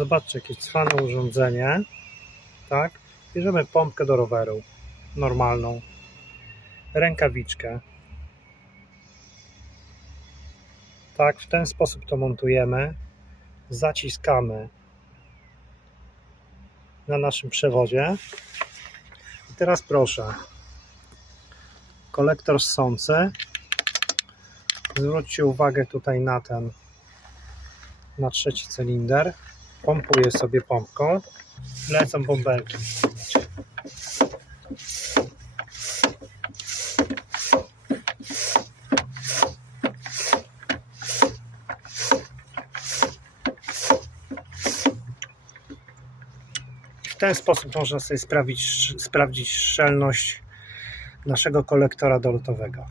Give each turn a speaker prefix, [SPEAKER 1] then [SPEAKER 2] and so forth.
[SPEAKER 1] Zobaczcie, jakie cwane urządzenie. Tak? Bierzemy pompkę do roweru. Normalną. Rękawiczkę. Tak, w ten sposób to montujemy. Zaciskamy na naszym przewodzie. I teraz proszę. Kolektor ssący. Zwróćcie uwagę tutaj na ten, na trzeci cylinder. Pompuję sobie pompką. Lecą bąbelki. W ten sposób można sobie sprawić, sprawdzić szczelność naszego kolektora dolotowego.